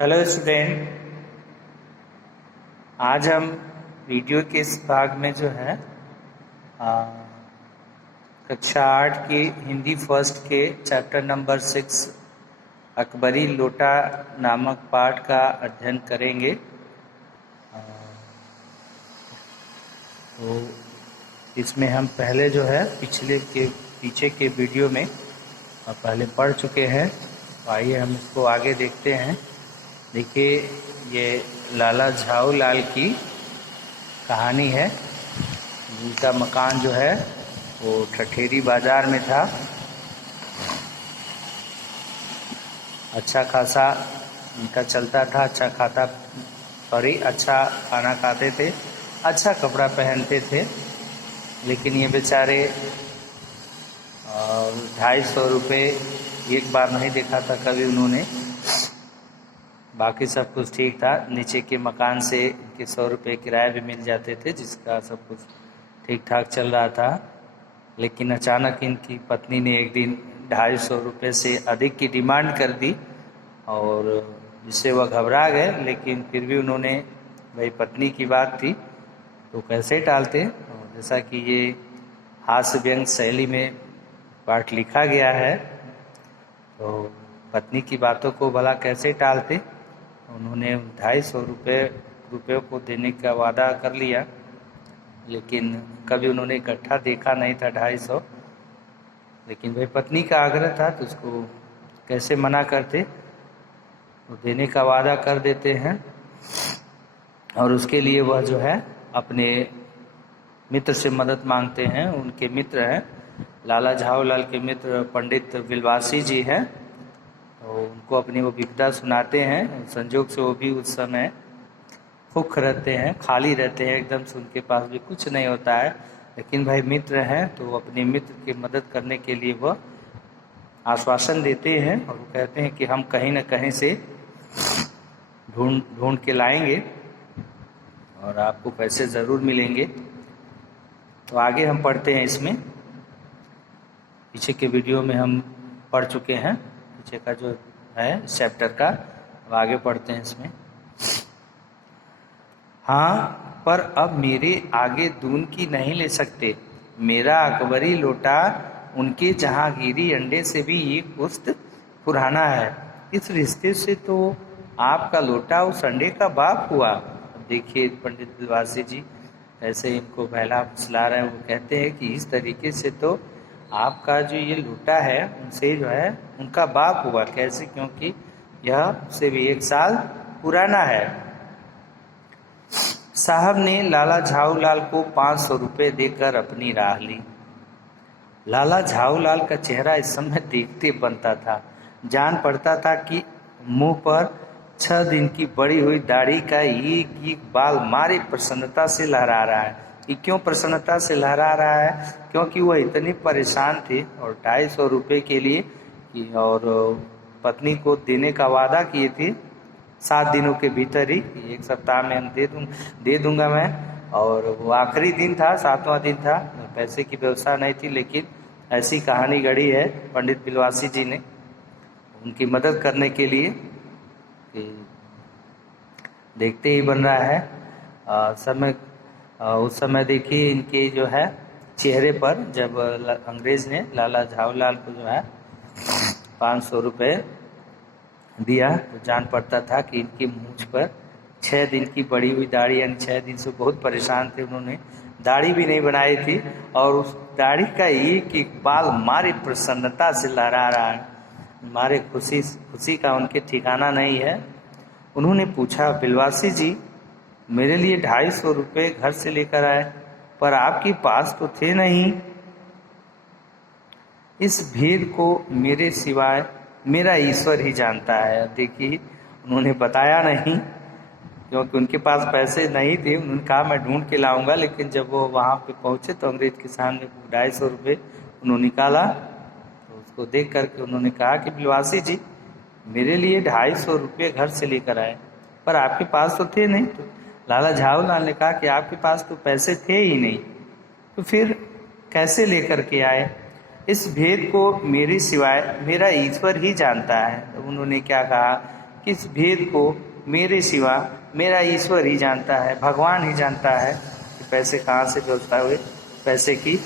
Hello student, आज हम video के इस भाग में जो है कक्षा 8 की हिंदी फर्स्ट के चैप्टर नंबर 6 अकबरी लोटा नामक पाठ का अध्ययन करेंगे। तो इसमें हम पहले जो है पीछे के वीडियो में पहले पढ़ चुके हैं। तो आइए हम इसको आगे देखते हैं। देखिए, ये लाला झाऊ लाल की कहानी है। जिनका मकान जो है वो ठठेरी बाज़ार में था। अच्छा खासा इनका चलता था, अच्छा अच्छा खाना खाते थे, अच्छा कपड़ा पहनते थे। लेकिन ये बेचारे 250 रुपये एक बार नहीं देखा था कभी उन्होंने। बाकी सब कुछ ठीक था। नीचे के मकान से इनके 100 रुपये किराए भी मिल जाते थे, जिसका सब कुछ ठीक ठाक चल रहा था। लेकिन अचानक इनकी पत्नी ने एक दिन 250 रुपये से अधिक की डिमांड कर दी और जिससे वह घबरा गए। लेकिन फिर भी उन्होंने, भाई पत्नी की बात थी तो कैसे टालते। और जैसा कि ये हास्य व्यंग शैली में पाठ लिखा गया है, तो पत्नी की बातों को भला कैसे टालते। उन्होंने 250 रुपये को देने का वादा कर लिया, लेकिन कभी उन्होंने इकट्ठा देखा नहीं था 250। लेकिन भाई पत्नी का आग्रह था तो उसको कैसे मना करते। तो देने का वादा कर देते हैं और उसके लिए वह जो है अपने मित्र से मदद मांगते हैं। उनके मित्र हैं, लाला झाऊ लाल के मित्र पंडित बिलवासी जी हैं। तो उनको अपनी वो विपदा सुनाते हैं। संजोग से वो भी उस समय भूख रहते हैं, खाली रहते हैं एकदम से, उनके पास भी कुछ नहीं होता है। लेकिन भाई मित्र हैं तो अपने मित्र की मदद करने के लिए वह आश्वासन देते हैं और वो कहते हैं कि हम कहीं न कहीं से ढूंढ के लाएंगे और आपको पैसे ज़रूर मिलेंगे। तो आगे हम पढ़ते हैं। इसमें पीछे के वीडियो में हम पढ़ चुके हैं, पीछे का जो है इस चैप्टर का। अब आगे पढ़ते हैं इसमें। हाँ, पर अब मेरे आगे दून की नहीं ले सकते। मेरा अकबरी लोटा उनके जहांगीरी अंडे से भी एक पुश्त पुराना है। इस रिश्ते से तो आपका लोटा उस अंडे का बाप हुआ। अब देखिए पंडित बिलवासी जी ऐसे इनको बहला फुसला रहे हैं। वो कहते हैं कि इस तरीके से तो आपका जो ये लोटा है उनसे जो है उनका बाप हुआ। कैसे? क्योंकि यह उससे भी 1 साल पुराना है। साहब ने लाला झाऊ लाल को 500 रुपये देकर अपनी राह ली। लाला झाऊ लाल का चेहरा इस समय देखते बनता था। जान पड़ता था कि मुंह पर 6 दिन की बड़ी हुई दाढ़ी का एक एक बाल मारे प्रसन्नता से लहरा रहा है। कि क्यों प्रसन्नता से लहरा रहा है? क्योंकि वह इतने परेशान थे और 250 रुपये के लिए और पत्नी को देने का वादा किए थे 7 दिनों के भीतर ही, 1 सप्ताह में हम दे दूंगा मैं। और वो आखिरी दिन था, 7वां दिन था। पैसे की व्यवस्था नहीं थी, लेकिन ऐसी कहानी गढ़ी है पंडित बिलवासी जी ने उनकी मदद करने के लिए। देखते ही बन रहा है। उस समय देखिए इनके जो है चेहरे पर, जब अंग्रेज़ ने लाला झाऊ लाल को जो है 500 रुपये दिया तो जान पड़ता था कि इनकी मूंछ पर 6 दिन की बड़ी हुई दाढ़ी, यानी 6 दिन से बहुत परेशान थे। उन्होंने दाढ़ी भी नहीं बनाई थी और उस दाढ़ी का एक एक बाल मारे प्रसन्नता से लहरा रहा है। मारे खुशी का उनके ठिकाना नहीं है। उन्होंने पूछा, बिलवासी जी, मेरे लिए 250 रुपये घर से लेकर आए, पर आपके पास तो थे नहीं। इस भेद को मेरे सिवाय मेरा ईश्वर ही जानता है। देखिए, उन्होंने बताया नहीं क्योंकि उनके पास पैसे नहीं थे। उन्होंने कहा मैं ढूंढ के लाऊंगा, लेकिन जब वो वहाँ पे पहुँचे तो अंग्रेज के सामने 250 रुपये उन्होंने निकाला। तो उसको देख करके उन्होंने कहा कि बिलवासी जी, मेरे लिए 250 रुपये घर से लेकर आए, पर आपके पास तो थे नहीं। तो लाला झाऊ लाल ने कहा कि आपके पास तो पैसे थे ही नहीं, तो फिर कैसे लेकर के आए? इस भेद को मेरे सिवाय मेरा ईश्वर ही जानता है। तो उन्होंने क्या कहा इस भेद को मेरे सिवा मेरा ईश्वर ही जानता है, भगवान ही जानता है कि पैसे कहाँ से व्यवस्था हुए पैसे की।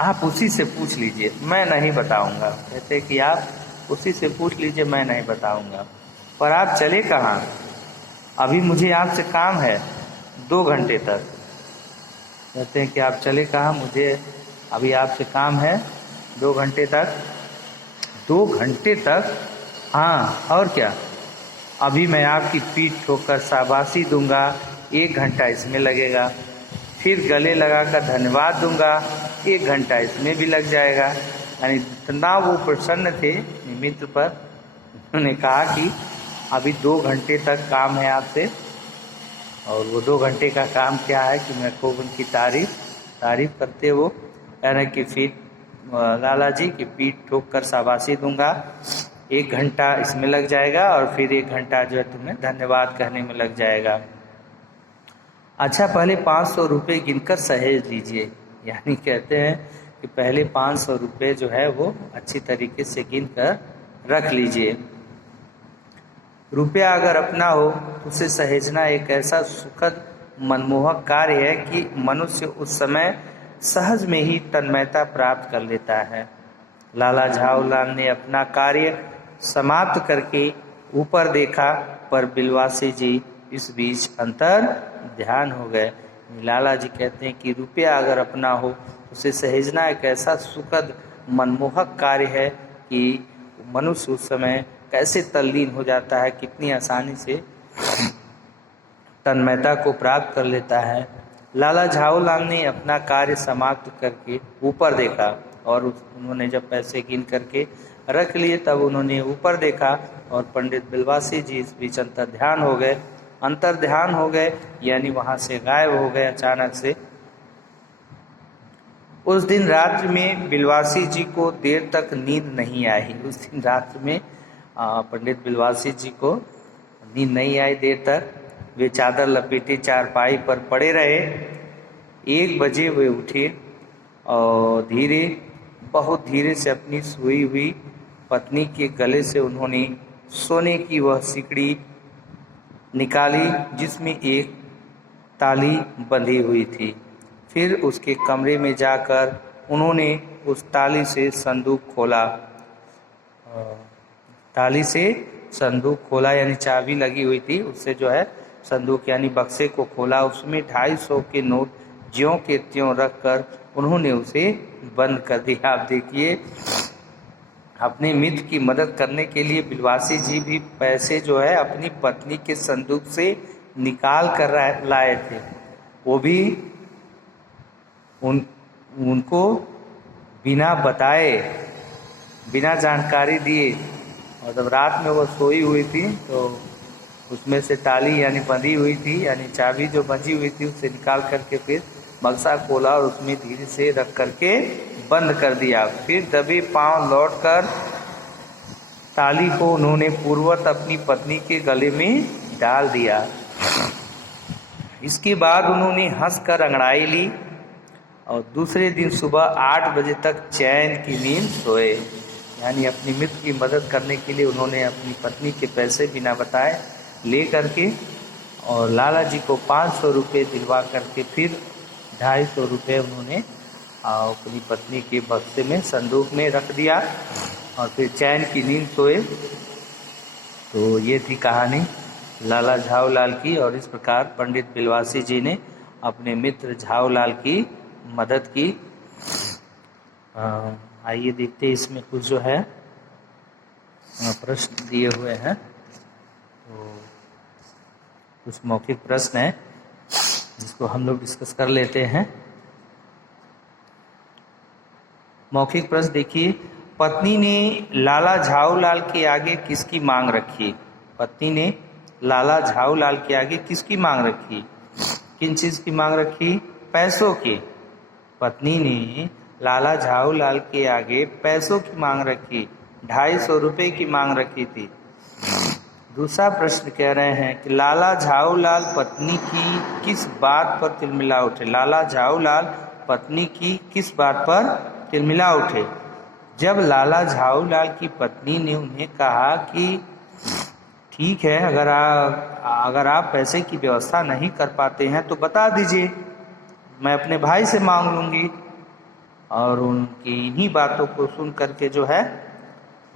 आप उसी से पूछ लीजिए, मैं नहीं बताऊंगा। कहते कि आप उसी से पूछ लीजिए, मैं नहीं बताऊंगा। पर आप चले कहाँ? अभी मुझे आपसे काम है 2 घंटे तक। कहते हैं कि आप चले कहाँ? मुझे अभी आपसे काम है 2 घंटे तक। 2 घंटे तक? हाँ, और क्या? अभी मैं आपकी पीठ ठोकर शाबाशी दूंगा, 1 घंटा इसमें लगेगा। फिर गले लगाकर धन्यवाद दूंगा, 1 घंटा इसमें भी लग जाएगा। यानी इतना वो प्रसन्न थे मित्र पर, उन्होंने कहा कि अभी 2 घंटे तक काम है आपसे। और वो 2 घंटे का काम क्या है कि मैं खूब उनकी तारीफ करते वो कह रहे कि फिर लाला जी की पीठ ठोक कर शाबाशी दूंगा, 1 घंटा इसमें लग जाएगा और फिर 1 घंटा जो है तुम्हें धन्यवाद कहने में लग जाएगा। अच्छा, पहले 500 रुपये गिनकर सहेज लीजिए। यानी कहते हैं कि पहले 500 रुपये जो है वो अच्छी तरीके से गिन कर रख लीजिए। रुपया अगर अपना हो तो उसे सहेजना एक ऐसा सुखद मनमोहक कार्य है कि मनुष्य उस समय सहज में ही तन्मयता प्राप्त कर लेता है। लाला झाऊलाल ने अपना कार्य समाप्त करके ऊपर देखा, पर बिलवासी जी इस बीच अंतर ध्यान हो गए। लाला जी कहते हैं कि रुपया अगर अपना हो उसे सहेजना एक ऐसा सुखद मनमोहक कार्य है कि मनुष्य उस समय कैसे तल्लीन हो जाता है, कितनी आसानी से तन्मयता को प्राप्त कर लेता है। लाला झाऊलाल ने अपना कार्य समाप्त करके ऊपर देखा और उन्होंने जब पैसे गिन करके रख लिए तब उन्होंने ऊपर देखा और पंडित बिलवासी जी इस बीच अंतर ध्यान हो गए, यानी वहां से गायब हो गए अचानक से। उस दिन रात्रि में बिलवासी जी को देर तक नींद नहीं आई। उस दिन रात्रि में पंडित बिलवासी जी को नींद नहीं आई देर तक। वे चादर लपेटे चारपाई पर पड़े रहे। 1 बजे वे उठे और बहुत धीरे से अपनी सोई हुई पत्नी के गले से उन्होंने सोने की वह सिकड़ी निकाली जिसमें एक ताली बंधी हुई थी। फिर उसके कमरे में जाकर उन्होंने उस ताली से संदूक खोला, यानी चाबी लगी हुई थी, उससे जो है संदूक यानी बक्से को खोला। उसमें 250 के नोट ज्यों के त्यों रखकर उन्होंने उसे बंद कर दिया। आप देखिए, अपने मित्र की मदद करने के लिए बिलवासी जी भी पैसे जो है अपनी पत्नी के संदूक से निकाल कर लाए थे। वो भी उनको बिना बताए, बिना जानकारी दिए। और जब रात में वो सोई हुई थी तो उसमें से ताली यानी बंधी हुई थी, यानी चाबी जो बंधी हुई थी उसे निकाल करके फिर बक्सा खोला और उसमें धीरे से रख करके बंद कर दिया। फिर दबे पांव लौटकर ताली को उन्होंने पूर्ववत अपनी पत्नी के गले में डाल दिया। इसके बाद उन्होंने हंसकर अंगड़ाई ली और दूसरे दिन सुबह 8 बजे तक चैन की नींद सोए। यानी अपनी मित्र की मदद करने के लिए उन्होंने अपनी पत्नी के पैसे बिना बताए ले करके और लाला जी को 500 रुपये दिलवा करके फिर 250 रुपये उन्होंने अपनी पत्नी के बक्से में संदूक में रख दिया और फिर चैन की नींद सोए। तो ये थी कहानी लाला झाऊलाल की। और इस प्रकार पंडित बिलवासी जी ने अपने मित्र झाऊलाल की मदद की। आइए देखते हैं इसमें कुछ जो है प्रश्न दिए हुए हैं। तो कुछ मौखिक प्रश्न है जिसको हम लोग डिस्कस कर लेते हैं। मौखिक प्रश्न देखिए, पत्नी ने लाला झाऊलाल के आगे किसकी मांग रखी? पत्नी ने लाला झाऊलाल के आगे किसकी मांग रखी? किन चीज की मांग रखी? पैसों की। पत्नी ने लाला झाऊलाल के आगे पैसों की मांग रखी, 250 रुपये की मांग रखी थी। दूसरा प्रश्न कह रहे हैं कि लाला झाऊलाल पत्नी की किस बात पर तिलमिला उठे? लाला झाऊलाल पत्नी की किस बात पर तिलमिला उठे? जब लाला झाऊलाल की पत्नी ने उन्हें कहा कि ठीक है, अगर आप पैसे की व्यवस्था नहीं कर पाते हैं तो बता दीजिए, मैं अपने भाई से मांग लूँगी। और उनकी इन्हीं बातों को सुन करके जो है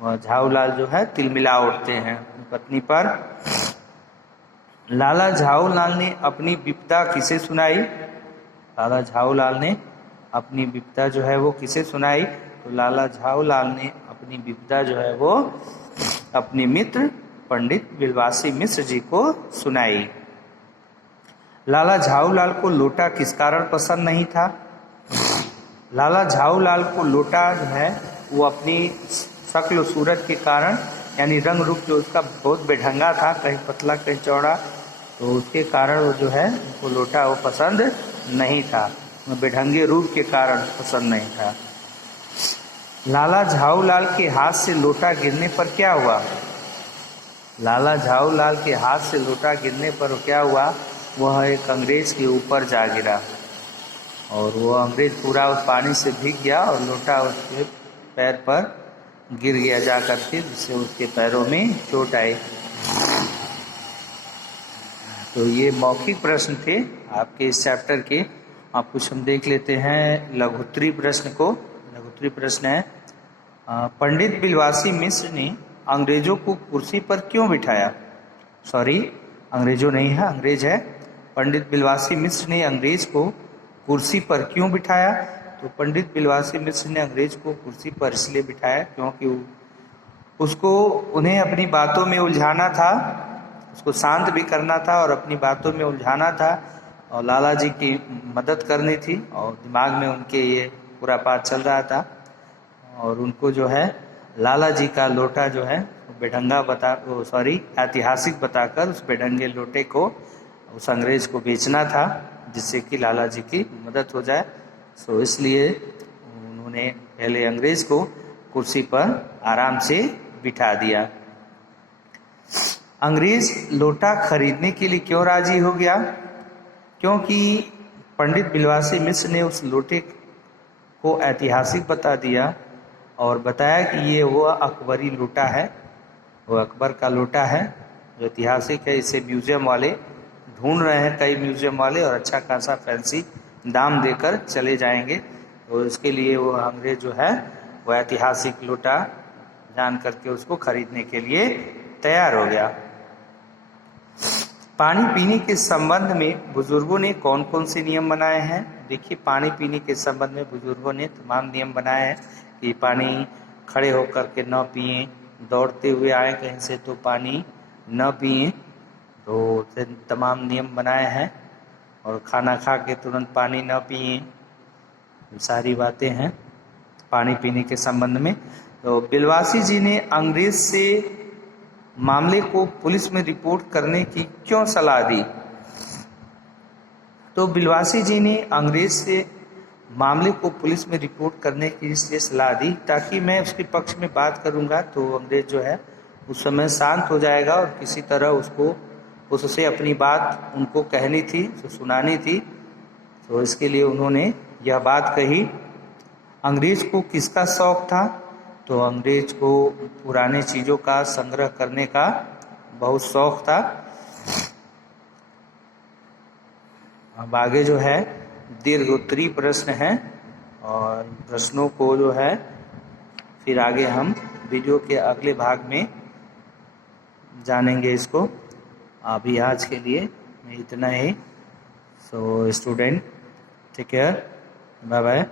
वह झाऊलाल जो है तिलमिला उठते हैं अपनी पत्नी पर। लाला झाऊलाल ने अपनी विपदा किसे सुनाई? लाला झाऊलाल ने अपनी विपदा जो है वो किसे सुनाई? तो लाला झाऊलाल ने अपनी विपदा जो है वो अपने मित्र पंडित बिलवासी मिश्र जी को सुनाई। लाला झाऊलाल को लोटा किस कारण पसंद नहीं था? लाला झाऊलाल को लोटा जो है वो अपनी शक्ल सूरत के कारण, यानी रंग रूप जो उसका बहुत बेढंगा था, कहीं पतला कहीं चौड़ा, तो उसके कारण वो जो है उनको लोटा वो पसंद नहीं था, बेढंगे रूप के कारण पसंद नहीं था। लाला झाऊलाल के हाथ से लोटा गिरने पर क्या हुआ? लाला झाऊलाल के हाथ से लोटा गिरने पर क्या हुआ? वह एक अंग्रेज के ऊपर जा गिरा और वो अंग्रेज पूरा उस पानी से भीग गया और लोटा उसके पैर पर गिर गया जा करके, जिससे उसके पैरों में चोट आई। तो ये मौखिक प्रश्न थे आपके इस चैप्टर के। आप कुछ हम देख लेते हैं लघुत्तरी प्रश्न को। लघुत्तरी प्रश्न है, पंडित बिलवासी मिश्र ने अंग्रेजों को कुर्सी पर क्यों बिठाया? सॉरी, अंग्रेजों नहीं है, अंग्रेज है। पंडित बिलवासी मिश्र ने अंग्रेज को कुर्सी पर क्यों बिठाया? तो पंडित बिलवासी मिश्र ने अंग्रेज को कुर्सी पर इसलिए बिठाया क्योंकि उसको उन्हें अपनी बातों में उलझाना था, उसको शांत भी करना था और अपनी बातों में उलझाना था और लाला जी की मदद करनी थी। और दिमाग में उनके ये पूरा बात चल रहा था और उनको जो है लाला जी का लोटा जो है बेढंगा ऐतिहासिक बताकर उस बेढंगे लोटे को उस अंग्रेज को बेचना था, जिससे कि लाला जी की मदद हो जाए। सो इसलिए उन्होंने पहले अंग्रेज को कुर्सी पर आराम से बिठा दिया। अंग्रेज लोटा खरीदने के लिए क्यों राजी हो गया? क्योंकि पंडित बिलवासी मिश्र ने उस लोटे को ऐतिहासिक बता दिया और बताया कि ये वो अकबरी लोटा है, वो अकबर का लोटा है जो ऐतिहासिक है। इसे म्यूजियम वाले ढूंढ रहे हैं, कई म्यूजियम वाले, और अच्छा खासा फैंसी दाम देकर चले जाएंगे। तो इसके लिए वो अंग्रेज जो है वो ऐतिहासिक लोटा जान करके उसको खरीदने के लिए तैयार हो गया। पानी पीने के संबंध में बुजुर्गों ने कौन कौन से नियम बनाए हैं? देखिए, पानी पीने के संबंध में बुजुर्गों ने तमाम नियम बनाए हैं कि पानी खड़े होकर के न पिएं, दौड़ते हुए आए कहीं से तो पानी न पिएं, तो तमाम नियम बनाए हैं। और खाना खा के तुरंत पानी न पिएं, सारी बातें हैं पानी पीने के संबंध में। तो बिलवासी जी ने अंग्रेज से मामले को पुलिस में रिपोर्ट करने की क्यों सलाह दी? तो बिलवासी जी ने अंग्रेज से मामले को पुलिस में रिपोर्ट करने की इसलिए सलाह दी ताकि मैं उसके पक्ष में बात करूंगा तो अंग्रेज जो है उस समय शांत हो जाएगा और किसी तरह उससे अपनी बात उनको कहनी थी, तो सुनानी थी। तो इसके लिए उन्होंने यह बात कही। अंग्रेज को किसका शौक था? तो अंग्रेज को पुराने चीज़ों का संग्रह करने का बहुत शौक था। अब आगे जो है दीर्घ उत्तरी प्रश्न है और प्रश्नों को जो है फिर आगे हम वीडियो के अगले भाग में जानेंगे इसको। अभी आज के लिए इतना ही। So student, take care, bye bye.